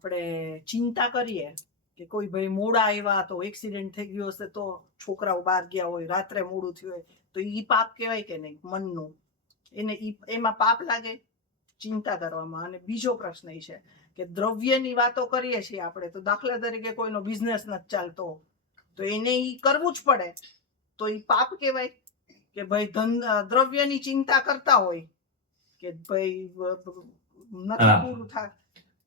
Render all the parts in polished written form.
આપણે ચિંતા કરીએ કે કોઈ ભાઈ મોડા આવ્યા તો એક્સિડન્ટ થઈ ગયો હશે, તો છોકરાઓ બહાર ગયા હોય, રાત્રે મોડું થયું હોય, તો ઈ પાપ કહેવાય કે નહીં મનનું? એને એમાં પાપ લાગે ચિંતા કરવામાં? અને બીજો પ્રશ્ન એ છે કે દ્રવ્યની વાતો કરીએ છીએ આપણે, તો દાખલા તરીકે કોઈનો બિઝનેસ નથી ચાલતો તો એને ઈ કરવું જ પડે, તો ઈ પાપ કહેવાય કે ભાઈ દ્રવ્યની ચિંતા કરતા હોય કે ભાઈ નથી પૂરું થાય?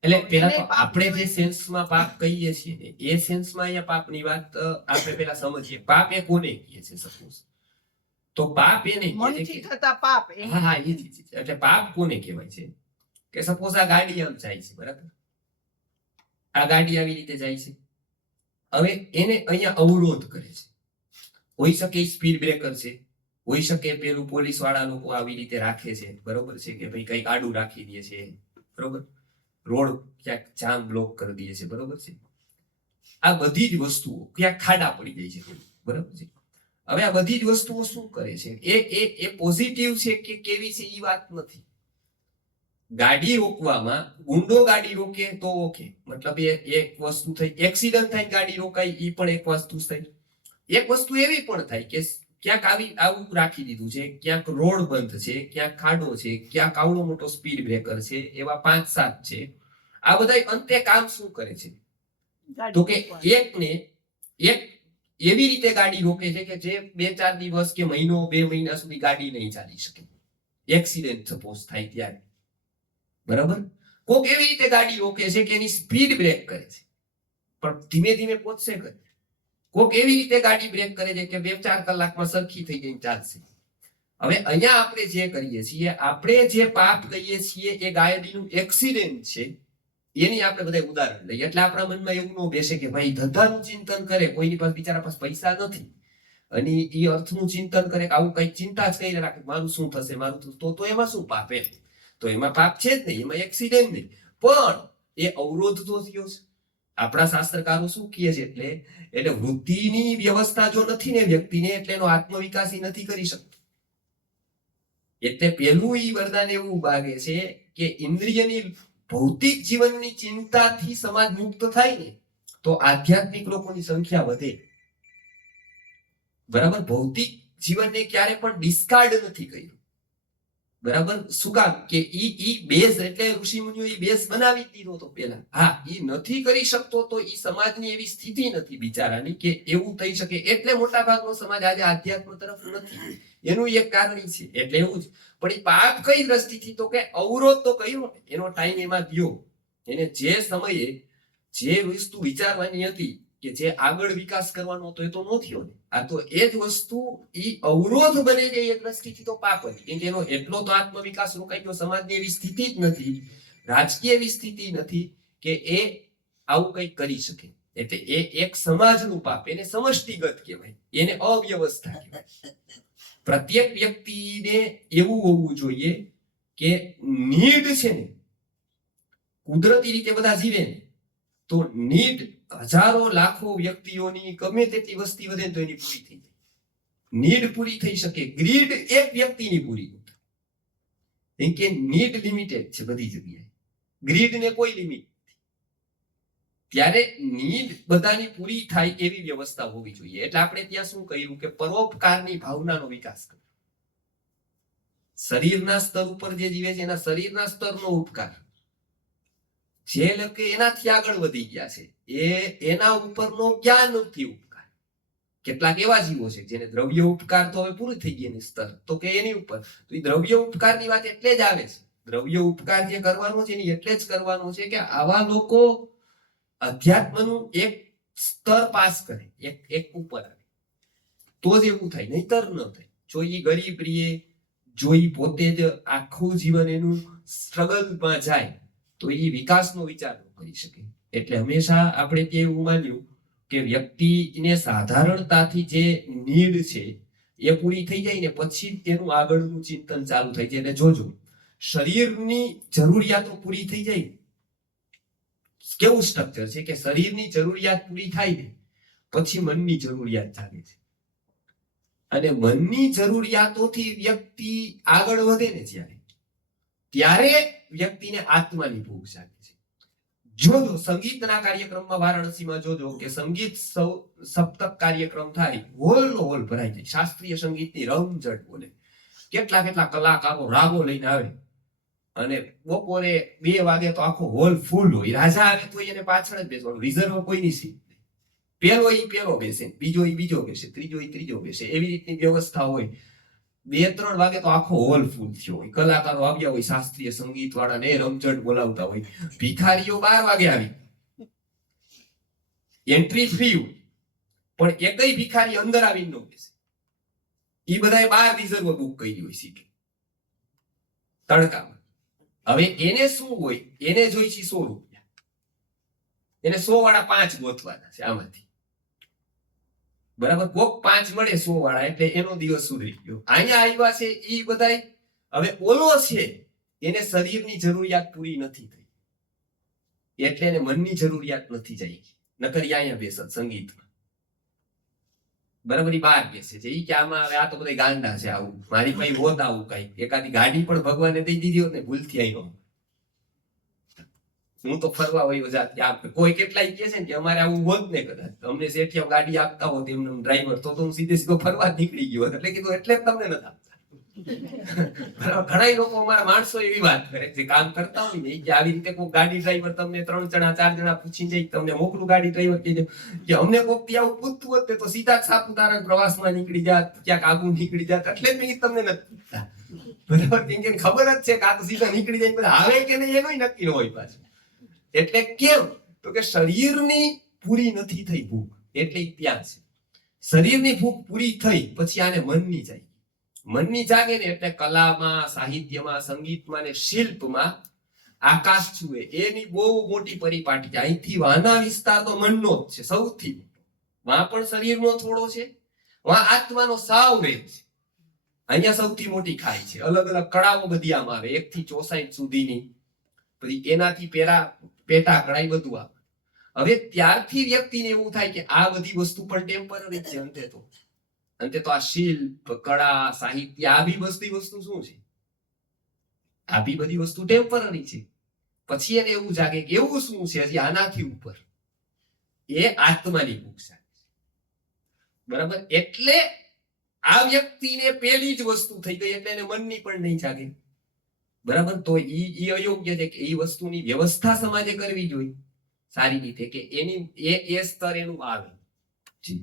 એટલે પેલા તો આપણે જે સેન્સમાં પાપ કહીએ છીએ ને, એ સેન્સમાં અહીંયા પાપની વાત આપણે પેલા સમજીએ. પાપ એ કોને કહીએ છે? સપોઝ તો પાપ એને મનથી થતા પાપ. હા, એટલે પાપ કોને કહેવાય છે કે સપોઝ આ ગાડી આમ જાય છે, બરાબર? આ ગાડી આવી રીતે જાય છે, હવે એને અહીંયા અવરોધ કરે છે. હોઈ શકે સ્પીડ બ્રેકર છે, હોઈ શકે પેલું પોલીસ વાળા લોકો આવી રીતે રાખે છે, બરોબર છે, કે ભાઈ કઈક આડું રાખી દે છે, બરોબર, રોડ ક્યાંક જામ બ્લોક કરી દે છે, બરોબર છે. આ બધી જ વસ્તુઓ ક્યાંક ખાડા પડી જાય છે, બરોબર છે. હવે આ બધી જ વસ્તુઓ શું કરે છે? એ પોઝિટિવ છે કે કેવી છે એ વાત નથી. ગાડી રોકવામાં ગુંડો ગાડી રોકે તો ઓકે, મતલબ એ એક વસ્તુ થઈ. એક્સિડન્ટ થાય ગાડી રોકાય એ પણ એક વસ્તુ થઈ. એક વસ્તુ એવી પણ થાય કે ક્યાંક આવું રાખી દીધું છે, ક્યાંક રોડ બંધ છે, ક્યાંક ખાડો છે, ક્યાંક આવડો મોટો સ્પીડ બ્રેકર છે, એવા 5-7 છે. આ બધા અંતે કામ શું કરે છે? તો કે એક એવી રીતે ગાડી રોકે છે કે જે 2-4 દિવસ કે મહિનો 2 મહિના સુધી ગાડી નહીં ચાલી શકે. એક્સિડન્ટ સપોઝ થાય ત્યારે, બરાબર. કોક એવી રીતે ગાડી રોકે છે કે એની સ્પીડ બ્રેક કરે છે પણ ધીમે ધીમે પહોંચશે કરે. કોક એવી રીતે ગાડી બ્રેક કરે છે કે 2-4 કલાકમાં સરખી થઈ જઈને ચાલશે. હવે અહીંયા આપણે જે કરીએ છીએ, આપણે જે પાપ કહીએ છીએ એ ગાડીનું એક્સિડન્ટ છે, એની આપણે બધા ઉદાહરણ લઈએ. એટલે આપણા મનમાં એવું ન બેસે કે ભાઈ ધંધાનું ચિંતન કરે, કોઈની પાસે બિચારા પાસે પૈસા નથી અને એ અર્થનું ચિંતન કરે કે આવું કઈ ચિંતા જ કરી રાખે, મારું શું થશે, મારું તો એમાં શું પાપ? એમ તો એમાં પાપ છે જ નહીં, એમાં એક્સિડન્ટ નહીં, પણ એ અવરોધ તો થયો છે. આપણા શાસ્ત્રકારો શું કહે છે? એટલે વૃત્તિની વ્યવસ્થા જો નથી ને વ્યક્તિને, એટલે એનો આત્મવિકાસ નથી કરી શકતો. એટલે પેલું ઈ વરદાન એવું ભાગે છે કે ઇન્દ્રિયની ભૌતિક જીવનની ચિંતાથી સમાજ મુક્ત થાય ને તો આધ્યાત્મિક લોકોની સંખ્યા વધે, બરાબર. ભૌતિક જીવનને ક્યારે પણ ડિસ્કાર્ડ નથી કર્યું, બરાબર. શું કામ? કે ઈ બેઝ, એટલે ઋષિ મુનિઓ ઈ બેઝ બનાવી દીધો તો પેલા. હા, ઈ નથી કરી શકતો તો ઈ સમાજની એવી સ્થિતિ નથી બિચારાની કે એવું થઈ શકે. એટલે મોટા ભાગનો સમાજ આજે આધ્યાત્મ તરફ નથી. એનું એક કારણ છે. એટલે એવું જ. પણ એ પાપ કઈ દ્રષ્ટિથી? તો કે અવરોધ તો કહ્યું, એનો ટાઈમ એમાં ગયો. એને જે સમયે જે વસ્તુ વિચારવાની હતી કે જે આગળ વિકાસ કરવાનો હતો એ તો ન થયો ને. આ તો એ જ વસ્તુ ઈ અવરોધ બને છે એ દ્રષ્ટિથી તો પાપ હતી. કેમ કે એનો એટલો તો આત્મવિકાસ રોકાઈ ગયો. સમાજની એવી સ્થિતિ જ નથી, રાજકીય એવી સ્થિતિ નથી કે એ આવું કંઈક કરી શકે. એટલે એ એક સમાજનું પાપ, એને સમષ્ટિગત કહેવાય, એને અવ્યવસ્થા કહેવાય. પ્રત્યેક વ્યક્તિને એવું હોવું જોઈએ કે નીડ છે ને, કુદરતી રીતે બધા જીવે ને તો નીડ હજારો લાખો વ્યક્તિઓની ગમે તેટલી વસ્તી વધે તો એની પૂરી થઈ જાય. નીડ પૂરી થઈ શકે, ગ્રીડ એક વ્યક્તિની પૂરી ન થાય. કેમ કે નીડ લિમિટેડ છે બધી જગ્યાએ, ગ્રીડ ને કોઈ લિમિટ નથી. ત્યારે નીડ બધાની પૂરી થાય એવી વ્યવસ્થા હોવી જોઈએ. એટલે આપણે ત્યાં શું કહ્યું કે પરોપકારની ભાવનાનો વિકાસ કરો. શરીરના સ્તર ઉપર જે જીવે છે એના શરીરના સ્તરનો ઉપકાર, જે લોકો એનાથી આગળ વધી ગયા છે એના ઉપરનો જ્ઞાનથી ઉપકાર. કેટલાક એવા જીવો છે જેને દ્રવ્ય ઉપકાર તો હવે પૂરું થઈ ગયા સ્તર, તો કે એની ઉપર તો એ દ્રવ્ય ઉપકારની વાત એટલે જ આવે છે. દ્રવ્ય ઉપકાર જે કરવાનો છે એની એટલે જ કરવાનો છે કે આવા લોકો અધ્યાત્મનું એક સ્તર પાસ કરે, એક ઉપર આવે તો જ એવું થાય, નહીતર ન થાય. જો એ ગરીબ રીએ, જો એ પોતે જ આખું જીવન એનું સ્ટ્રગલમાં જાય તો એ વિકાસનો વિચાર ન કરી શકે. એટલે હંમેશા આપણે ત્યાં એવું માન્યું કે વ્યક્તિને સાધારણતાથી જે નીડ છે એ પૂરી થઈ જાય ને પછી તેનું આગળનું ચિંતન ચાલુ થાય છે. એટલે જોજો, શરીરની જરૂરિયાતો પૂરી થઈ જાય, કેવું સ્ટ્રક્ચર છે કે શરીરની જરૂરિયાત પૂરી થાય ને પછી મનની જરૂરિયાત જાગે છે, અને મનની જરૂરિયાતોથી વ્યક્તિ આગળ વધે ને ત્યારે વ્યક્તિને આત્માની ભૂખ જાગે છે. જોજો સંગીતના કાર્યક્રમમાં વારાણસીમાં જોજો કે સંગીત સપ્તક કાર્યક્રમ થાય, હોલ નો હોલ ભરાઈ જાય, શાસ્ત્રીય સંગીતની રમઝટ બોલે, કેટલા કેટલા કલાકારો રાગો લઈને આવે અને બપોરે 2 વાગે તો આખો હોલ ફૂલ હોય. રાજા આવે તો એને પાછળ જ બેસવાનું, રિઝર્વ કોઈની સીટ નહીં. પેલો બેસે, બીજો બેસે, ત્રીજો બેસે, એવી રીતની વ્યવસ્થા હોય. 2-3 વાગે તો આખો હોલ ફૂલ થયો હોય, કલાકારો આવ્યા હોય, શાસ્ત્રીય સંગીત વાળાને રમઝટ બોલાવતા હોય. ભિખારીઓ 12 વાગે આવી, એન્ટ્રી ફ્રી હોય, પણ એકય ભિખારી અંદર આવીને ન બેસે. ઈ બધાએ 12 રિઝર્વ બુક કરી હોય સીટ તડકામાં. હવે એને શું હોય, એને જોઈ છે 100 રૂપિયા, એને 100 વાળા 5 ગોતવાના છે આમાંથી, બરાબર? કોક 5 મળે 100 વાળા, એટલે એનો દિવસ સુધરી ગયો. અહીંયા આવ્યા છે ઈ બધાય. હવે ઓલો છે એને શરીરની જરૂરિયાત પૂરી નથી થઈ, એટલે એને મનની જરૂરિયાત નથી જાય, નકર અહીંયા બેસત સંગીતમાં, બરાબર? ઈ 12 બેસે છે. ઈ કે આમાં હવે આ તો બધા ગાંડા છે, આવું મારી પાસે હોત આવું કઈ એકાદી ગાડી પણ ભગવાને દઈ દીધી હોત ને ભૂલથી આવ્યો, હું તો ફરવા વયો જાત. કોઈ કેટલાય કહે છે ને કે અમારે આવું હોત ને, કદાચ અમને શેઠિયા ગાડી આપતા હોત એમને ડ્રાઈવર, તો હું સીધો ફરવા જ નીકળી ગયો હોત. એટલે કીધું એટલે જ તમને નથી આપતા. ઘણા લોકો અમારા માણસો એવી વાત કરે છે, કામ કરતા હોય ને, કે આવી રીતે કોઈ ગાડી ડ્રાઈવર તમને 3 જણા 4 જણા પૂછી જાય, તમને મોકલું ગાડી ડ્રાઈવર કહેજો કે અમને કોક ત્યાં આવું પૂછતું હોત તો સીધા જ સાપુતારા પ્રવાસમાં નીકળી જાત, ક્યાંક આગું નીકળી જાત. એટલે જ મેં તમને નથી પૂછતા, બરાબર? કેમ કે ખબર જ છે કે આ તો સીધા નીકળી જાય, બધા આવે કે નહીં એનોય નક્કી ન હોય પાછું. એટલે કેમ તો કે શરીરની પૂરી નથી થઈ ભૂખ, એટલે ત્યાં છે. શરીરની ભૂખ પૂરી થઈ પછી આને મનની જાય, મનની જાગે ને એટલે કલામાં, સાહિત્યમાં, સંગીતમાં ને શિલ્પમાં આકાશ છુએ એની બહુ મોટી પરિપાટી છે. અહીંથી વાના વિસ્તાર તો મનનો જ છે સૌથી મોટો, વાં પણ શરીરનો થોડો છે, વાં આત્માનો સાવ વેગ છે. અહીંયા સૌથી મોટી ખાઈ છે. અલગ અલગ કળાઓ બધી આમાં આવે, 1 થી 64 સુધીની, પછી એનાથી પેટા કળાઈ બધું આવે. હવે ત્યારથી વ્યક્તિને એવું થાય કે આ બધી વસ્તુ પણ ટેમ્પરરી છે. અંતે તો આ શિલ્પ, કળા, સાહિત્ય, આ બી બધી વસ્તુ શું છે? આ બી બધી વસ્તુ ટેમ્પરરી છે. પછી એને એવું જાગે કે એવું શું છે હજી આનાથી ઉપર, એ આત્માની ભૂખ છે, બરાબર? એટલે આ વ્યક્તિને પેલી જ વસ્તુ થઈ ગઈ, એટલે એને મનની પણ નહીં જાગે, બરાબર? તો ઈ અયોગ્ય છે કે એ વસ્તુની વ્યવસ્થા સમાજે કરવી જોઈએ સારી રીતે, કે એની એ સ્તર એનું આવે. જી